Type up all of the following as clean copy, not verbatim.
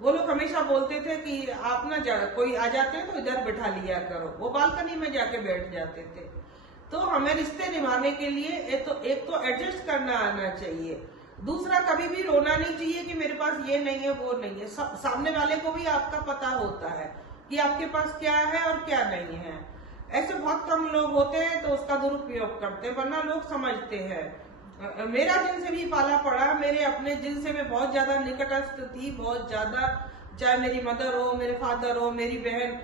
वो लोग हमेशा बोलते थे कि आप ना कोई आ जाते हैं तो इधर बैठा लिया करो, वो बालकनी में जाके बैठ जाते थे। तो हमें रिश्ते निभाने के लिए एक तो एडजस्ट करना आना चाहिए, दूसरा कभी भी रोना नहीं चाहिए कि मेरे पास ये नहीं है वो नहीं है। सामने वाले को भी आपका पता होता है कि आपके पास क्या है और क्या नहीं है। ऐसे बहुत कम लोग होते हैं तो उसका दुरुपयोग करते हैं, वरना लोग समझते हैं। मेरा जिनसे भी पाला पड़ा, मेरे अपने जिनसे मैं बहुत ज्यादा निकटस्थ थी, बहुत ज्यादा, चाहे मेरी मदर हो, मेरे फादर हो, मेरी बहन,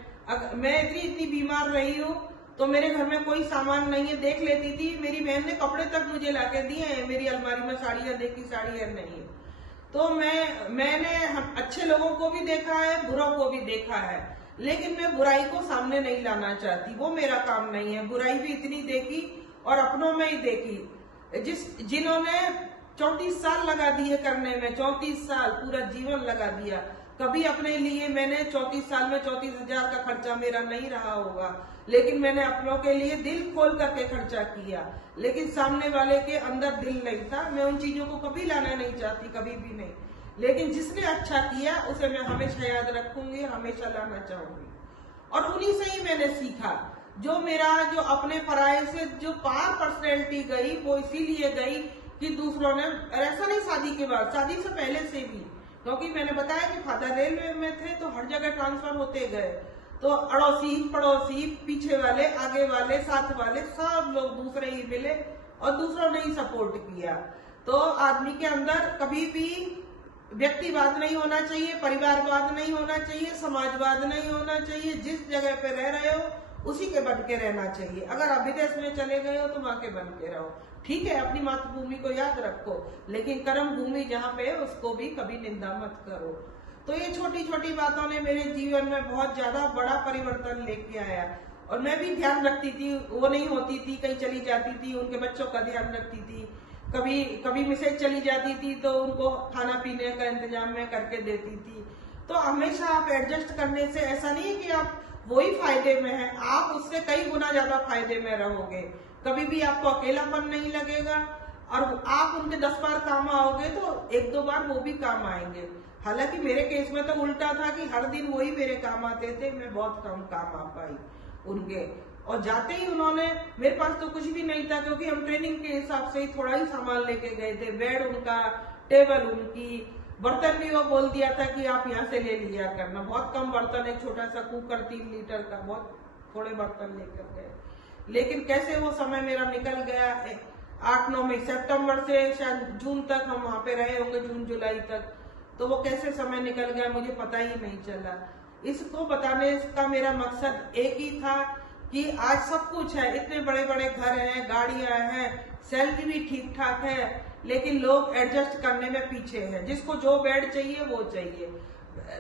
मैं इतनी बीमार रही हूँ तो मेरे घर में कोई सामान नहीं है, देख लेती थी, मेरी बहन ने कपड़े तक मुझे लाके दिए हैं, मेरी अलमारी में साड़ियां देखी, साड़ियां नहीं है। तो मैंने अच्छे लोगों को भी देखा है, बुरों को भी देखा है, लेकिन मैं बुराई को सामने नहीं लाना चाहती, वो मेरा काम नहीं है। बुराई भी इतनी देखी और अपनों में ही देखी, जिन्होंने 34 साल लगा दिए करने में, 34 साल पूरा जीवन लगा दिया। कभी अपने लिए मैंने 34 साल में 34,000 का खर्चा मेरा नहीं रहा होगा, लेकिन मैंने अपनों के लिए दिल खोल करके खर्चा किया, लेकिन सामने वाले के अंदर दिल नहीं था। मैं उन चीजों को कभी लाना नहीं चाहती, कभी भी नहीं, लेकिन जिसने अच्छा किया उसे मैं हमेशा याद रखूंगी, हमेशा लाना चाहूंगी। और उन्हीं से ही मैंने सीखा। जो अपने पराये से जो पार पर्सनैलिटी गई, वो इसीलिए गई कि दूसरों ने, ऐसा नहीं शादी के बाद, शादी से पहले से भी, क्योंकि मैंने बताया कि फादर रेलवे में थे तो हर जगह ट्रांसफर होते गए, तो अड़ोसी पड़ोसी, पीछे वाले, आगे वाले, साथ वाले, सब लोग दूसरे ही मिले और दूसरों ने ही सपोर्ट किया। तो आदमी के अंदर कभी भी व्यक्तिवाद नहीं होना चाहिए, परिवारवाद नहीं होना चाहिए, समाजवाद नहीं होना चाहिए। जिस जगह पे रह रहे हो उसी के बन के रहना चाहिए। अगर आप विदेश में चले गए हो तो वहां के बन के रहो, ठीक है, अपनी मातृभूमि को याद रखो, लेकिन कर्म भूमि जहाँ पे है उसको भी कभी निंदा मत करो। तो ये छोटी छोटी बातों ने मेरे जीवन में बहुत ज्यादा बड़ा परिवर्तन लेके आया। और मैं भी ध्यान रखती थी, वो नहीं होती थी, कहीं चली जाती थी, उनके बच्चों का ध्यान रखती थी, कभी कभी मिसेज चली जाती थी तो उनको खाना पीने का इंतजाम मैं करके देती थी। तो हमेशा आप एडजस्ट करने से ऐसा नहीं है कि आप वही फायदे में है, आप उससे कई गुना ज्यादा फायदे में रहोगे। कभी भी आपको अकेलापन नहीं लगेगा और आप उनके 10 बार काम आओगे तो 1-2 बार वो भी काम आएंगे। हालांकि मेरे केस में तो उल्टा था कि हर दिन वही मेरे काम आते थे, मैं बहुत कम काम आ पाई उनके। और जाते ही उन्होंने, मेरे पास तो कुछ भी नहीं था क्योंकि हम ट्रेनिंग के हिसाब से ही थोड़ा ही सामान लेके गए थे, बेड उनका, टेबल उनकी, बर्तन भी वो बोल दिया था कि आप यहाँ से ले लिया करना। बहुत कम बर्तन, एक छोटा सा कुकर 3 लीटर का, बहुत थोड़े बर्तन लेकर गए। लेकिन कैसे वो समय मेरा निकल गया। 8-9 मई, सितंबर से शायद जून तक हम वहां पे रहे होंगे, जून जुलाई तक, तो वो कैसे समय निकल गया मुझे पता ही नहीं चला। इसको बताने का मेरा मकसद एक ही था कि आज सब कुछ है, इतने बड़े बड़े घर हैं, गाड़ियां हैं, सैलरी भी ठीक ठाक है, लेकिन लोग एडजस्ट करने में पीछे हैं। जिसको जो बेड चाहिए वो चाहिए,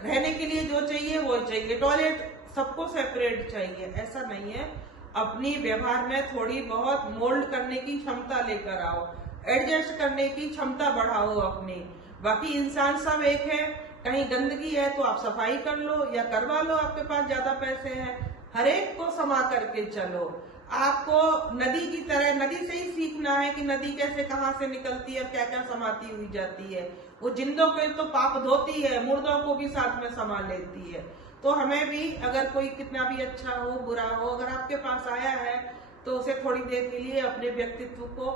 रहने के लिए जो चाहिए वो चाहिए, टॉयलेट सबको सेपरेट चाहिए, ऐसा नहीं है। अपनी व्यवहार में थोड़ी बहुत मोल्ड करने की क्षमता लेकर आओ, एडजस्ट करने की क्षमता बढ़ाओ अपनी। बाकी इंसान सब एक है, कहीं गंदगी है तो आप सफाई कर लो या करवा लो, आपके पास ज्यादा पैसे हैं, हर एक को समा करके चलो। आपको नदी की तरह, नदी से ही सीखना है कि नदी कैसे, कहाँ से निकलती है, क्या क्या समाती हुई जाती है। वो जिंदों के तो पाप धोती है, मुर्दों को भी साथ में समा लेती है। तो हमें भी, अगर कोई कितना भी अच्छा हो बुरा हो, अगर आपके पास आया है तो उसे थोड़ी देर के लिए अपने व्यक्तित्व को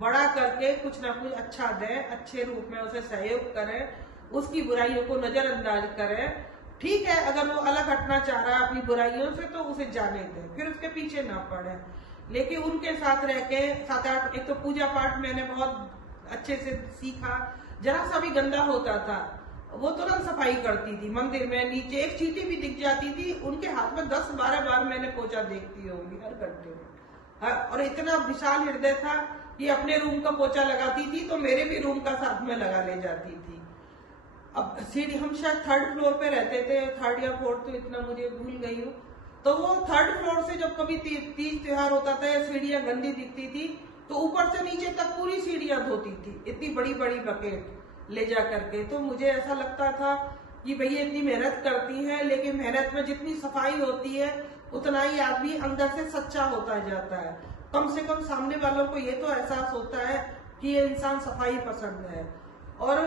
बड़ा करके कुछ ना कुछ अच्छा दें, अच्छे रूप में उसे सहयोग करें, उसकी बुराइयों को नजरअंदाज करें। ठीक है, अगर वो अलग हटना चाह रहा है अपनी बुराइयों से तो उसे जाने दें, फिर उसके पीछे ना पड़े। लेकिन उनके साथ रह के 7-8, एक तो पूजा पाठ मैंने बहुत अच्छे से सीखा। जरा सा भी गंदा होता था वो तुरंत सफाई करती थी। मंदिर में नीचे एक चींटी भी दिख जाती थी, उनके हाथ में 10-12 बार मैंने पोछा देखती होंगी हर घंटे में। और इतना विशाल हृदय था कि अपने रूम का पोछा लगाती थी तो मेरे भी रूम का साथ में लगा ले जाती थी। अब सीढ़ी, हम शायद 3rd फ्लोर पे रहते थे, 3rd या 4th, तो इतना मुझे भूल गई हूँ। तो वो 3rd फ्लोर से जब कभी तीज त्योहार होता था या सीढ़ियां गंदी दिखती थी तो ऊपर से नीचे तक पूरी सीढ़ियां धोती थी, इतनी बड़ी बड़ी बकेट ले जा करके। तो मुझे ऐसा लगता था कि भैया इतनी मेहनत करती हैं, लेकिन मेहनत में जितनी सफाई होती है उतना ही आदमी अंदर से सच्चा होता जाता है। कम से कम सामने वालों को ये तो एहसास होता है कि ये इंसान सफाई पसंद है। और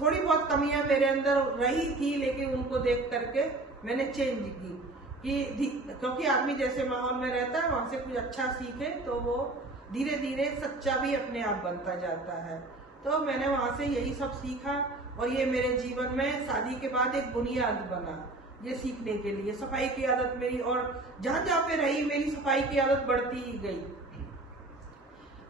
थोड़ी बहुत कमियां मेरे अंदर रही थी, लेकिन उनको देख करके मैंने चेंज की कि क्योंकि आदमी जैसे माहौल में रहता है वहां से कुछ अच्छा सीखे तो वो धीरे धीरे सच्चा भी अपने आप बनता जाता है। तो मैंने वहां से यही सब सीखा और ये मेरे जीवन में शादी के बाद एक बुनियाद बना ये सीखने के लिए। सफाई की आदत मेरी, और जहां जहां पे रही मेरी सफाई की आदत बढ़ती ही गई।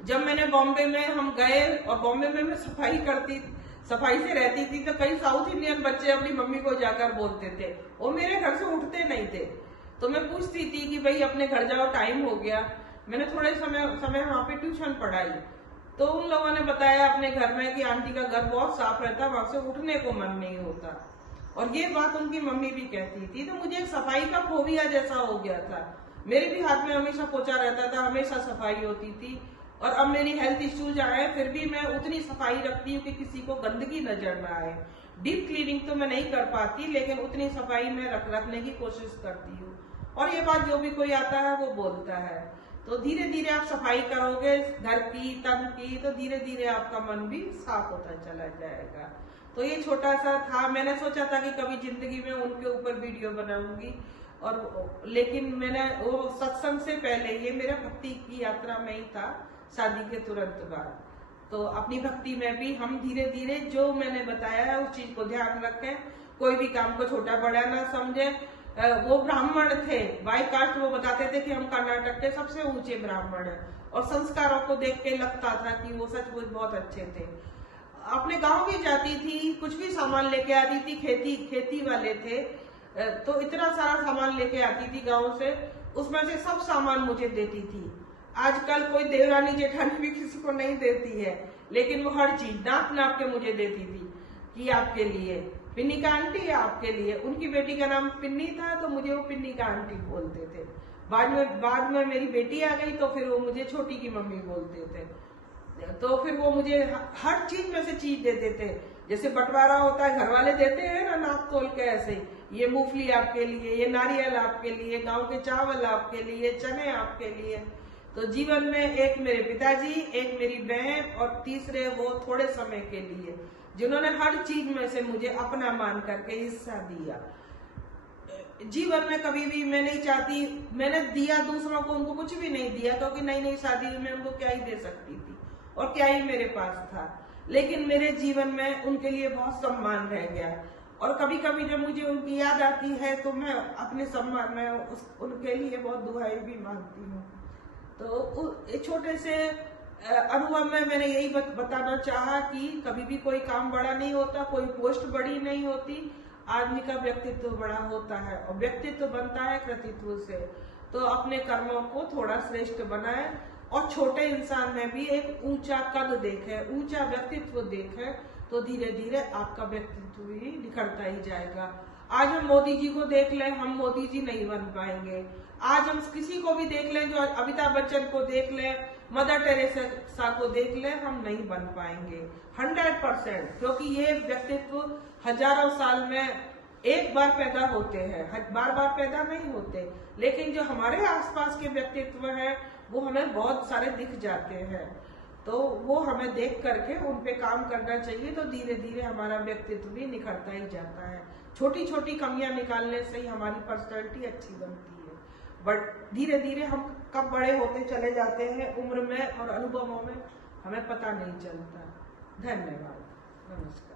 जब मैंने बॉम्बे में हम गए और बॉम्बे में मैं सफाई से रहती थी तो कई साउथ इंडियन बच्चे अपनी मम्मी को जाकर बोलते थे, वो मेरे घर से उठते नहीं थे। तो मैं पूछती थी कि भाई अपने घर जाओ, टाइम हो गया। मैंने थोड़े समय वहां पे ट्यूशन पढ़ाई तो उन लोगों ने बताया अपने घर में कि आंटी का घर बहुत साफ रहता, वहां से उठने को मन नहीं होता। और ये बात उनकी मम्मी भी कहती थी। तो मुझे एक सफाई का फोबिया जैसा हो गया था। मेरे भी हाथ में हमेशा पोछा रहता था, हमेशा सफाई होती थी। और अब मेरी हेल्थ इश्यूज आए फिर भी मैं उतनी सफाई रखती हूँ कि किसी को गंदगी नजर ना आए। डीप क्लीनिंग तो मैं नहीं कर पाती, लेकिन उतनी सफाई में रखने की कोशिश करती हूँ। और ये बात जो भी कोई आता है वो बोलता है। तो धीरे धीरे आप सफाई करोगे घर की, तन की, तो धीरे धीरे आपका मन भी साफ होता चला जाएगा। तो ये छोटा सा था। मैंने सोचा था कि कभी जिंदगी में उनके ऊपर वीडियो बनाऊंगी, और लेकिन मैंने वो सत्संग से पहले ये मेरा भक्ति की यात्रा में ही था, शादी के तुरंत बाद। तो अपनी भक्ति में भी हम धीरे धीरे जो मैंने बताया है उस चीज को ध्यान रखें। कोई भी काम को छोटा बड़ा ना समझे। वो ब्राह्मण थे बाई कास्ट, वो बताते थे कि हम कर्नाटक के सबसे ऊंचे ब्राह्मण हैं, और संस्कारों को देख के लगता था कि वो सचमुच बहुत अच्छे थे। अपने गांव भी जाती थी, कुछ भी सामान लेके आती थी, खेती वाले थे, तो इतना सारा सामान लेके आती थी गांव से, उसमें से सब सामान मुझे देती थी। आजकल कोई देवरानी जेठानी भी किसी को नहीं देती है, लेकिन वो हर चीज नाप के मुझे देती थी कि आपके लिए। पिन्नी का आंटी आपके लिए। उनकी बेटी का नाम पिन्नी था तो मुझे वो पिन्नी का आंटी बोलते थे। बाद में मेरी बेटी आ गई तो फिर वो मुझे छोटी की मम्मी बोलते थे। तो फिर वो मुझे हर चीज में से चीज देते थे। जैसे बंटवारा होता है, घर वाले देते हैं ना नाप तोल के, ऐसे ये मूंगफली आपके लिए, ये नारियल आपके लिए, गांव के चावल आपके लिए, चने आपके लिए। तो जीवन में एक मेरे पिताजी, एक मेरी बहन, और तीसरे वो थोड़े समय के लिए, जिन्होंने हर चीज में से मुझे अपना मान करके हिस्सा दिया। जीवन में कभी भी मैं नहीं चाहती, मैंने दिया दूसरों को, उनको कुछ भी नहीं दिया, क्योंकि नई शादी में उनको क्या ही दे सकती थी और क्या ही मेरे पास था। लेकिन मेरे जीवन में उनके लिए बहुत सम्मान रह गया। और कभी कभी जब मुझे उनकी याद आती है तो मैं अपने सम्मान में उनके लिए बहुत दुआएं भी मांगती हूँ। तो छोटे से अनुभव में मैंने यही बताना चाहा कि कभी भी कोई काम बड़ा नहीं होता, कोई पोस्ट बड़ी नहीं होती, आदमी का व्यक्तित्व बड़ा होता है, और व्यक्तित्व बनता है कृतित्व से। तो अपने कर्मों को थोड़ा श्रेष्ठ बनाए, और छोटे इंसान में भी एक ऊंचा कद देखे, ऊंचा व्यक्तित्व देखे, तो धीरे धीरे आपका व्यक्तित्व भी निखरता ही जाएगा। आज हम मोदी जी को देख लें, हम मोदी जी नहीं बन पाएंगे। आज हम किसी को भी देख लें, जो अमिताभ बच्चन को देख लें, मदर टेरेसा को देख लें, हम नहीं बन पाएंगे 100%, क्योंकि ये व्यक्तित्व हजारों साल में एक बार पैदा होते हैं, बार बार पैदा नहीं होते। लेकिन जो हमारे आसपास के व्यक्तित्व हैं वो हमें बहुत सारे दिख जाते हैं, तो वो हमें देख करके उन पे काम करना चाहिए। तो धीरे धीरे हमारा व्यक्तित्व भी निखरता ही जाता है। छोटी छोटी कमियां निकालने से ही हमारी पर्सनैलिटी अच्छी बनती है, बट धीरे धीरे हम कब बड़े होते चले जाते हैं उम्र में और अनुभवों में, हमें पता नहीं चलता। धन्यवाद, नमस्कार।